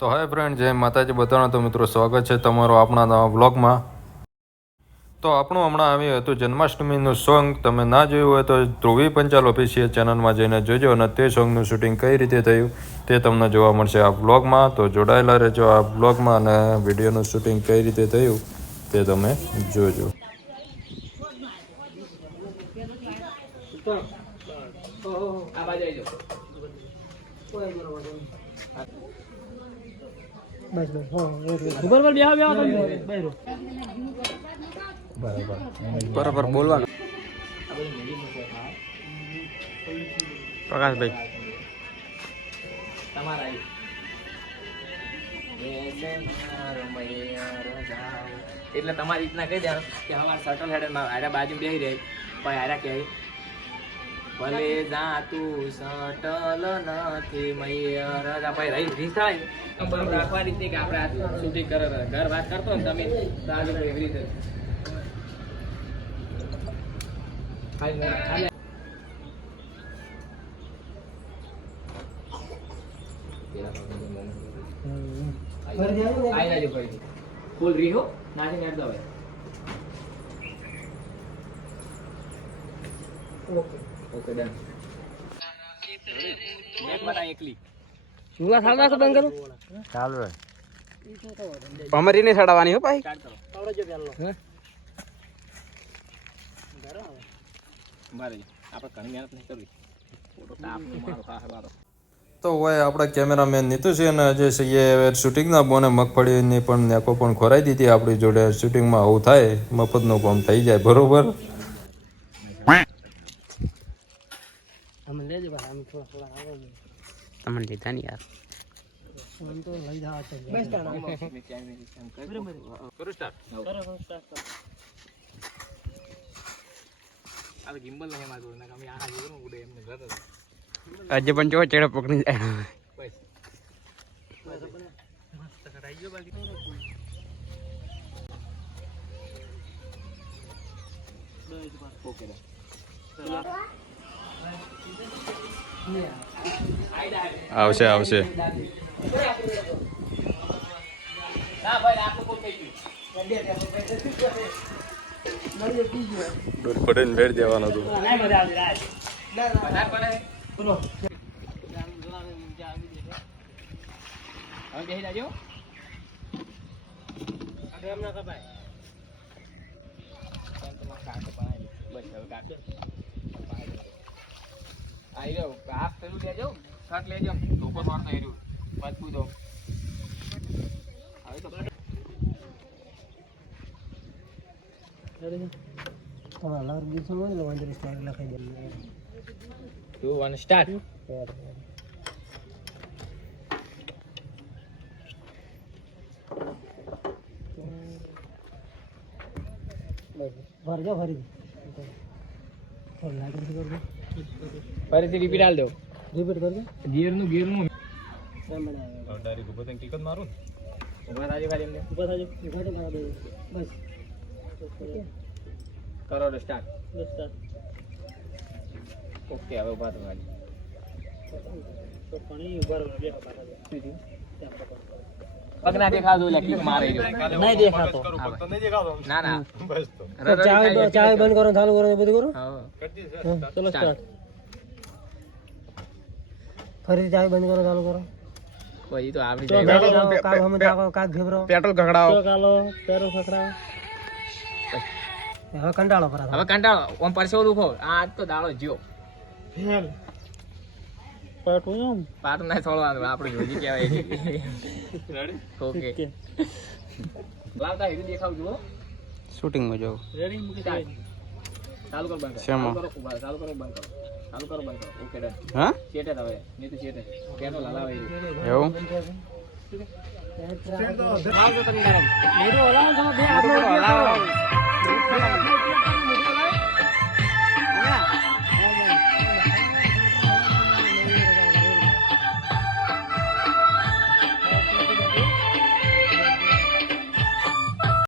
તો હાય ફ્રેન્ડ, જય માતાજી બધાનો. તો મિત્રો સ્વાગત છે તમારો આપણા નવા વ્લોગમાં. તો આપણું હમણાં આવ્યું હતું જન્માષ્ટમીનું સોંગ. તમે ના જોયું હોય તો ધ્રુવી પંચાલ ઓફિશિયલ ચેનલમાં જઈને જોજો, અને તે સોંગનું શૂટિંગ કઈ રીતે થયું તે તમને જોવા મળશે આ વ્લોગમાં. તો જોડાયેલા રહેજો આ વ્લોગમાં, અને વિડીયોનું શૂટિંગ કઈ રીતે થયું તે તમે જોજો. બસ બસ ઉપર પર બરાબર બોલવાનું. પ્રકાશભાઈ તમારા એટલે તમારી રીતના કહી દેવાનું કે અમારે સટલ હેડે આડા બાજુ બેસી રહી પછી આડા કહે ભલે જાતું સટલ નથી મૈયર ભાઈ રહી રીસાય બરાબર રાખવાની છે કે આપણે આ શૂટિંગ કરે ઘર વાત કરતો ને તમે તો એવી રીતે ફૂલ રીહો નાખી નાખ દો. Okay done. મેક મારા એકલી ચૂલા સાડા તો બંધ કરો ચાલુ રે. અમારી ને સડાવવાની હો ભાઈ. આવડજો પેલો હે બરાબર મારે આપણે ઘણી મહેનત નહીં કરવી. ફોટો તાપ મારો ખાહે બારો. તો હોય આપણા કેમેરામેન નીતુ છે અને અજય સિંહે શૂટિંગના બોને મગફળીની પણ નેકો પણ ખોરાઈ દીધી આપણી જોડે. શૂટિંગમાં આવું થાય, મફતનું કામ થઈ જાય. બરોબર. લેજો ભાઈ આમ થોડા આવે તમને લીધા નહીં યાર આમ તો લઈ જાવ છે બસ કરો સ્ટાર્ટ. કરો સ્ટાર્ટ આ ગિમ્બલ નહીં મારું ના અમે આ જેવું ઉડે એમને ઘર આજે પણ જો ચેડો પકડી જાય બસ મસ્ત કરાઈ ગયો બાકી ઓકે આવશે આવશે. દૂર પડે ને ભેળ દેવાનો હતું. શાક લેજો ધોકો મારતો હેર્યું પાછું દો હવે તો થોડા લાર બીજો હોય ને વાંદરી સ્ટાર લખાઈ દે 2 1 સ્ટાર્ટ ભરજો ભરી ફરીથી રિપીટ આલ દો. રિપીટ કરજો ગિયરનું ડાયરેક્ટ ઉભો થઈને કિકત મારું. ઉભા થાજો ખાલી એમને ઉભા થાજો ઘાટે મારા દે બસ કરો દો સ્ટાર્ટ ઓકે હવે ઉભા થો ગાડી તો પાણી ઉભા રહો બે પગના દેખાતો એટલે ક્લિક મારે રહ્યો નહીં દેખાતો ના ના બસ તો ચાય બંધ કરો ચાલુ કરો બધું કરો હા ચલો સ્ટાર્ટ ફરી ચાય બંધ કરો ચાલુ કરો કોઈ તો આવડી જાય કાગ હમ જાકો કાગ ઘેબરો પેટ્રોલ ખખડાવો કાલો પેટ્રોલ ખખડાવો હવે કંટાળો ઓમ પરસો દુખો આ તો દાડો જ્યો ફેલ પાટું એમ પાટ ના છોડવાનું આપણે જોજી કહેવાય રેડી ઓકે લાવતા હીરું દેખાવ જો શૂટિંગ માં જાવ રેડી મૂકી ચાલુ કર બંધ ચાલુ કરો બંધ કરો ઓકે ડન હા ચેટે હવે ની તો ચેટે કેનો લાલાવે એવું આવજો તમે મેરો હલાવો બે હાથ હલાવો